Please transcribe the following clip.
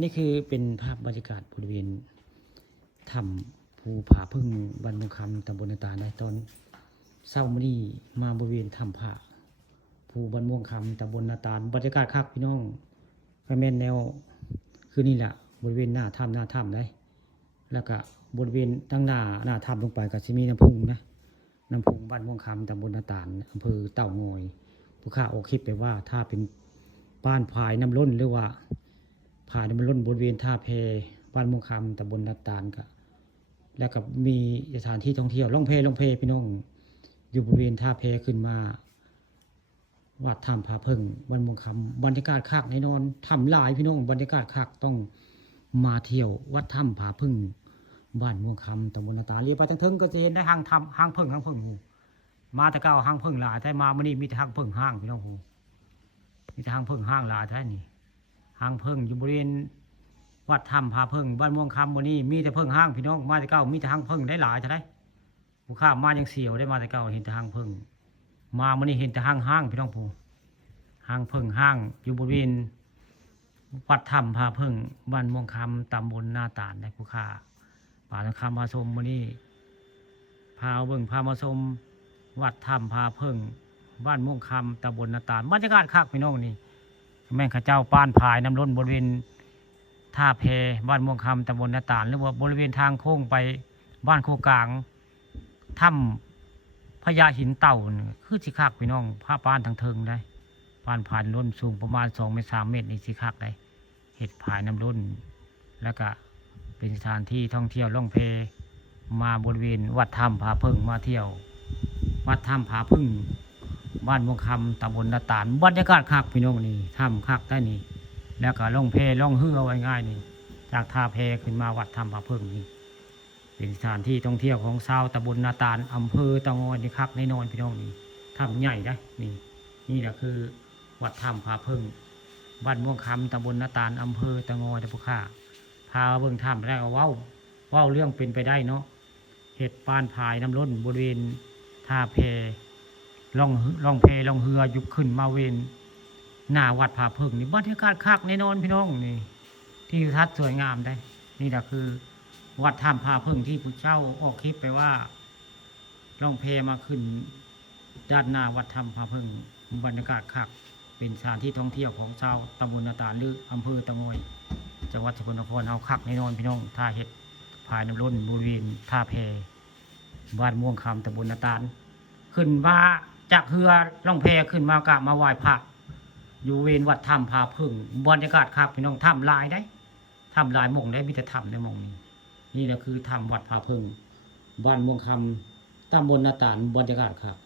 นี่คือเป็นภาพบรรยากาศบริเวณถ้ำภูผาพึ่งบ้านม่วงคำตำบลนาตาลในตอนเช้ามื้อนี้มาบริเวณถ้ำผาภูบ้านม่วงคำตำบลนาตาลบรรยากาศคักพี่น้องก็แม่นแนวคือนี่แหละบริเวณหน้าถ้ำได้แล้วก็บริเวณตั้งหน้าถ้ำลงไปก็สิมีน้ำพุงนะน้ำพุงบ้านม่วงคำตำบลนาตาลอำเภอเต่างอยผู้ข้าออกคลิปไปว่าถ้าเป็นบ้านพายน้ำล้นหรือว่าพายน้ำล้นบริเวณท่าแพบ้านม่วงคำตำบลนาตาลก็แล้วก็มีสถานที่ท่องเที่ยวล่องเพพี่น้องอยู่บริเวณท่าแพขึ้นมาวัดถ้ำผาพึ่งบ้านม่วงคำบรรยากาศคักแน่นอนถ้ำหลายพี่น้องบรรยากาศคักต้องมาเที่ยววัดถ้ำผาพึ่งบ้านม่วงคำตำบลนาตาลเรียกไปทั้งถึงก็จะเห็นได้ห้างพึ่งหูมาแต่เก้าห้างพึ่งหลายแต่มามื่อนี้มีแต่ห้างพึ่งห้างพี่น้องหูมีแต่ห้างพึ่งห้างหลายแท้นี่ห้างพึ่งอยู่บริเวณวัดถ้ำผาพึ่งบ้านม่วงคำวันนี้มีแต่พึ่งห้างพี่น้องมาแต่เก้ามีแต่ห้างพึ่งได้หลายเท่าไรผู้ข้ามายังเสียวได้มาแต่เก้าเห็นแต่ห้างพึ่งมามื่อนี้เห็นแต่ห้างพี่น้องผู้ห้างพึ่งห้างอยู่บริเวณวัดถ้ำผาพึ่งบ้านม่วงคำตำบลนาตาลได้ผู้ข้าป่าตะคำมาชมวันนี้พาเบิ่งพามาชมวัดถ้ำผาพึ่งบ้านม่วงคำตำบลนาตาลบรรยากาศคักพี่น้องนี่แม่งข้าเจ้าป้านพายน้ำล้นบริเวณท่าแพบ้านม่วงคำตำบลนาตาลหรือว่าบริเวณทางโค้งไปบ้านโคกลางถ้ำพญาหินเต่าคือสิคักพี่น้องผ้าป้านทางเทิงได้ป้านพายล้นสูงประมาณ2 เมตร 3 เมตรนี่สิคักได้เห็ดพายน้ำล้นแล้วก็เป็นสถานที่ท่องเที่ยวล่องเพมาบริเวณวัดถ้ำผาพึ่งมาเที่ยววัดถ้ำผาพึ่งบ้านม่วงคำตำบลนาตาลบรรยากาศคักพี่น้องนี่ถ้ำคักได้นี่แล้วก็ล่องเพล่องเฮือไว้ง่ายนี่จากท่าแพขึ้นมาวัดถ้ำผาพึ่งนี่เป็นสถานที่ท่องเที่ยวของชาวตำบลนาตาลอำเภอเต่างอยนี่คักแน่นอนพี่น้องนี่ถ้ำใหญ่ได้นี่แหละคือวัดถ้ำผาพึ่งบ้านม่วงคำตำบลนาตาลอำเภอเต่างอยนะพวกข้าพาเบิ่งถ้ำแล้วก็เว้าเรื่องเป็นไปได้เนาะเห็ดปานพายน้ำล้นบริเวณท่าแพล่องเพล่องเฮือยุบขึ้นมาเวนหน้าวัดผาพึ่งนี่บรรยากาศคักแน่นอนพี่น้องนี่ที่ทัศน์สวยงามได้นี่แหละคือวัดถ้ำผาพึ่งที่ผู้เช่าออกคลิปไปว่าล่องเพมาขึ้นด้านหน้าวัดถ้ำผาพึ่งบรรยากาศคักเป็นสถานที่ท่องเที่ยวของชาวตำบลนาตาลหรืออำเภอเต่างอยจังหวัดสกลนครเอาคักแน่นอนพี่น้องท่าเห็ดพายน้ำล้นบริเวณท่าแพบ้านม่วงคำตำบลนาตาลขึ้นมาจากเรือล่องแพขึ้นมากะมาไหว้พระอยู่เวรวัดถ้ำผาพึ่งบรรยากาศครับพี่น้องถ้ำลายได้ถ้ำลายหม่งได้มีแต่ถ้ำในหม่งนี้นี่แหละคือถ้ำวัดผาพึ่งบ้านม่วงคำตำบลนาตาลบรรยากาศครับ